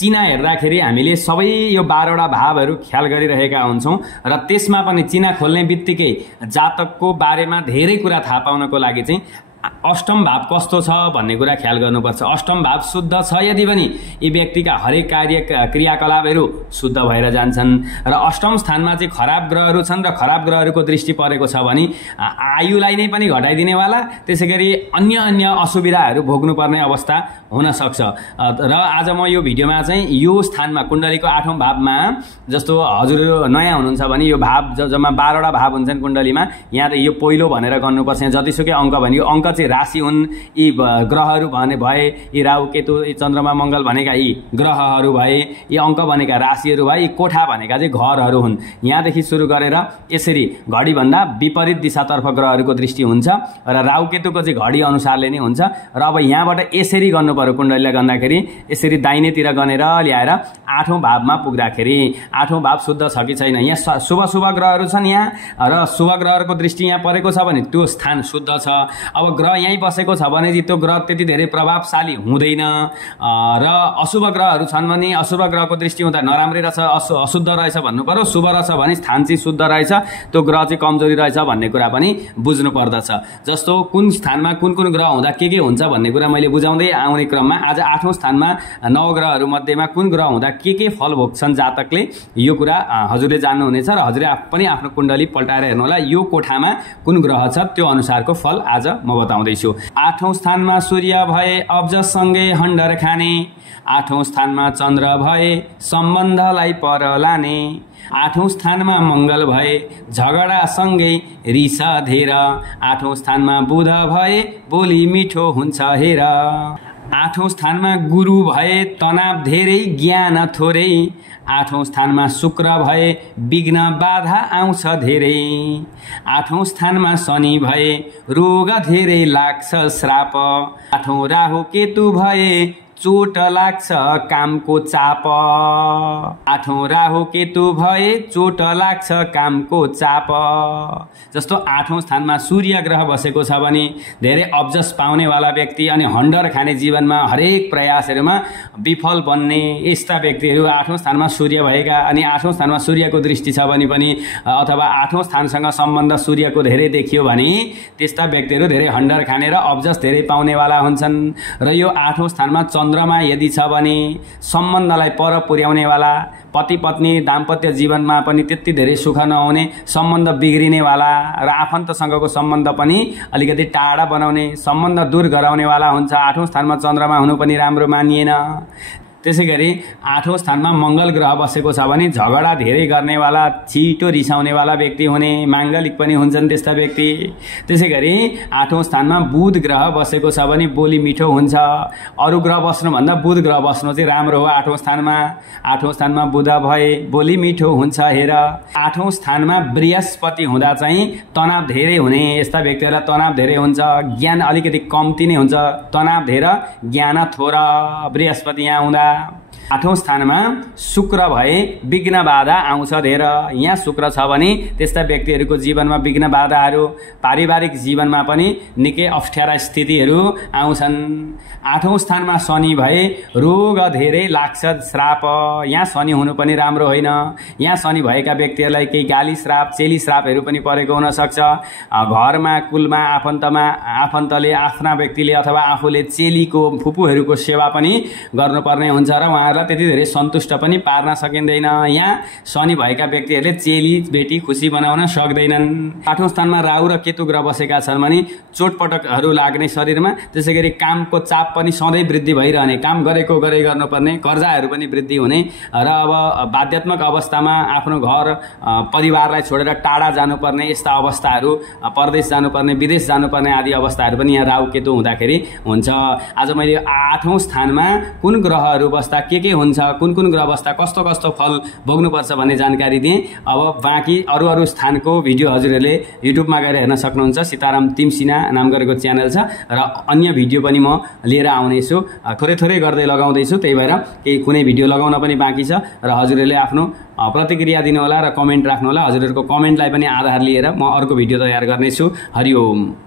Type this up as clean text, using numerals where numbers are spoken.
चिना हेर्दाखेरि हामीले सबै यो 12 वटा भावहरू ख्याल गरिरहेका हुन्छौं र त्यसमा पनि चिना खोल्ने बित्तिकै जातकको बारेमा धेरै कुरा थाहा पाउनको लागि चाहिँ अष्टम भाव कस्तो छ भन्ने कुरा ख्याल गर्नुपर्छ। अष्टम भाव शुद्ध छ यदि पनि यी व्यक्तिका हरेक कार्य क्रियाकलापहरू शुद्ध भएर जान्छन् र अष्टम स्थानमा चाहिँ खराब ग्रहहरू छन् र खराब ग्रहहरूको दृष्टि परेको छ भने आयुलाई नै पनि घटाइदिने वाला त्यसैगरी अन्य असुविधाहरू भोग्नुपर्ने अवस्था हुन सक्छ। र आज म यो भिडियोमा चाहिँ यो स्थानमा कुण्डलीको 8औं भावमा जस्तो हजुरहरु नयाँ हुनुहुन्छ भने यो भाव जम्मा 12 वटा भाव हुन्छन् कुण्डलीमा। यहाँ यो पहिलो भनेर गर्नुपर्छ। जतिसुकै अङ्क भन्यो अङ्क चाहिँ राशि हुन् यी ग्रहहरू भने भए यी राहु केतु यी चन्द्रमा मङ्गल भनेका यी ग्रहहरू भए यी अङ्क भनेका राशिहरू भए यी कोठा भनेका चाहिँ घरहरू हुन्। यहाँदेखि सुरु गरेर यसरी घडीभन्दा विपरीत दिशातर्फ ग्रहहरूको दृष्टि हुन्छ र राहु केतुको चाहिँ घडी अनुसारले नै हुन्छ। र अब यहाँबाट यसरी गर्नु पर्यो कुण्डलीलाई गन्दाखेरि यसरी दाहिनेतिर गनेर ल्याएर 8औं भावमा पुग्दाखेरि 8औं भाव शुद्ध छ कि छैन। यहाँ शुभ ग्रहहरू छन् यहाँ र शुभ ग्रहहरूको दृष्टि यहाँ परेको छ भने त्यो स्थान शुद्ध छ। अब ग्रह यहीँ बसेको छ भने त्यो ग्रह त्यति धेरै प्रभावशाली हुँदैन र अशुभ ग्रहहरू छन् भने अशुभ ग्रहको दृष्टि हुँदा नराम्रै रहेछ अशुद्ध रहेछ भन्नु पर्यो। शुभ रहेछ भने स्थान चाहिँ शुद्ध रहेछ त्यो ग्रह चाहिँ कमजोरी रहेछ भन्ने कुरा पनि बुझ्नु पर्दछ। जस्तो कुन स्थानमा कुन ग्रह हुँदा के हुन्छ भन्ने कुरा मैले बुझाउँदै आउने क्रममा आज 8औं स्थानमा 9 ग्रहहरू मध्येमा कुन ग्रह हुँदा के फल भोग्छन् जातकले यो कुरा हजुरले जान्नुहुनेछ र हजुरले पनि आफ्नो कुण्डली पल्टाएर हेर्नु होला यो कोठामा कुन ग्रह छ त्यो अनुसारको फल आज म बताउँदैछु। 8औं स्थानमा सूर्य भए अब्जसँगै हन्डर खाने 8औं स्थानमा चन्द्र भए सम्बन्धलाई पर लाने 8औं स्थानमा मङ्गल भए झगडासँगै रिस धेर 8औं स्थानमा बुध भए बोली मिठो हुन्छ हेर 8औं स्थानमा गुरु भए तनाव धेरै ज्ञान थोरै 8औं स्थानमा शुक्र भए विघ्न बाधा आउँछ धेरै 8औं स्थानमा शनि भए रोग धेरै लाग्छ श्राप 8औं राहु केतु भए चोट लाग्छ कामको चाप 8औं राहु केतु भए चोट लाग्छ कामको चाप। जस्तो 8औं स्थानमा सूर्य ग्रह बसेको छ भने धेरै अब्जस पाउनेवाला व्यक्ति अनि हन्डर खाने जीवनमा हरेक प्रयासहरूमा विफल बन्ने यस्ता व्यक्तिहरू 8औं स्थानमा सूर्य भएका अनि 8औं स्थानमा सूर्यको दृष्टि छ भने पनि अथवा 8औं स्थानसँग सम्बन्ध सूर्यको धेरै देखियो भने त्यस्ता व्यक्तिहरू धेरै हन्डर खाने र अब्जस धेरै पाउनेवाला हुन्छन्। र यो 8औं स्थानमा चन्द्रमा यदि छ भने सम्बन्धलाई पर पुर्याउनेवाला पति पत्नी दाम्पत्य जीवनमा पनि त्यति धेरै सुख नहुने सम्बन्ध बिग्रिनेवाला र आफन्तसँगको सम्बन्ध पनि अलिकति टाढा बनाउने सम्बन्ध दूर गराउनेवाला हुन्छ। 8औं स्थानमा चन्द्रमा हुनु पनि राम्रो मानिएन। त्यसैगरी 8औं स्थानमा मङ्गल ग्रह बसेको छ भने झगडा धेरै गर्नेवाला छिटो रिसाउनेवाला व्यक्ति हुने माङ्गलिक पनि हुन्छन् त्यस्ता व्यक्ति। त्यसैगरी 8औं स्थानमा बुध ग्रह बसेको छ भने बोली मिठो हुन्छ। अरू ग्रह बस्नुभन्दा बुध ग्रह बस्नु चाहिँ राम्रो हो। 8औं स्थानमा 8औं स्थानमा बुध भए बोली मिठो हुन्छ हेर 8औं स्थानमा बृहस्पति हुँदा चाहिँ तनाव धेरै हुने यस्ता व्यक्तिहरूलाई तनाव धेरै हुन्छ। ज्ञान अलिकति कम्ती नै हुन्छ तनाव धेरै ज्ञान थोर बृहस्पति यहाँ हुँदा 8औं स्थानमा शुक्र भए विघ्न बाधा आउँछ धेर। यहाँ शुक्र छ भने त्यस्ता व्यक्तिहरूको जीवनमा विघ्न बाधाहरू पारिवारिक जीवनमा पनि निकै अप्ठ्यारा स्थितिहरू आउँछन्। 8औं स्थानमा शनि भए रोग धेरै लाग्छ श्राप। यहाँ शनि हुनु पनि राम्रो होइन। यहाँ शनि भएका व्यक्तिहरूलाई केही गाली श्राप चेली श्रापहरू पनि परेको हुन सक्छ। घरमा कुलमा आफन्तले आफ्ना व्यक्तिले अथवा आफूले चेलीको फुपूहरूको सेवा पनि गर्नुपर्ने हुन्छ र उहाँहरूलाई त्यति धेरै सन्तुष्ट पनि पार्न सकिँदैन। यहाँ शनि भएका व्यक्तिहरूले चेली बेटी खुसी बनाउन सक्दैनन्। 8औं स्थानमा राहु र केतु ग्रह बसेका छन् भने चोटपटकहरू लाग्ने शरीरमा त्यसैगरी कामको चाप पनि सधैँ वृद्धि भइरहने काम गरेको गरे गर्नुपर्ने कर्जाहरू पनि वृद्धि हुने र अब बाध्यात्मक अवस्थामा आफ्नो घर परिवारलाई छोडेर टाढा जानुपर्ने यस्ता अवस्थाहरू परदेश जानुपर्ने विदेश जानुपर्ने आदि अवस्थाहरू पनि यहाँ राहु केतु हुँदाखेरि हुन्छ। आज मैले 8औं स्थानमा कुन ग्रहहरू बस्दा के हुन्छ कुन ग्रह बस्दा कस्तो फल भोग्नुपर्छ भन्ने जानकारी दिएँ। अब बाँकी अरू स्थानको भिडियो हजुरहरूले युट्युबमा गएर हेर्न सक्नुहुन्छ। सीताराम तिमसिना नाम गरेको च्यानल छ र अन्य भिडियो पनि म लिएर आउनेछु। थोरै गर्दै लगाउँदैछु त्यही भएर केही कुनै भिडियो लगाउन पनि बाँकी छ र हजुरहरूले आफ्नो प्रतिक्रिया दिनुहोला र कमेन्ट राख्नुहोला। हजुरहरूको कमेन्टलाई पनि आधार लिएर म अर्को भिडियो तयार गर्नेछु। हरि ओम।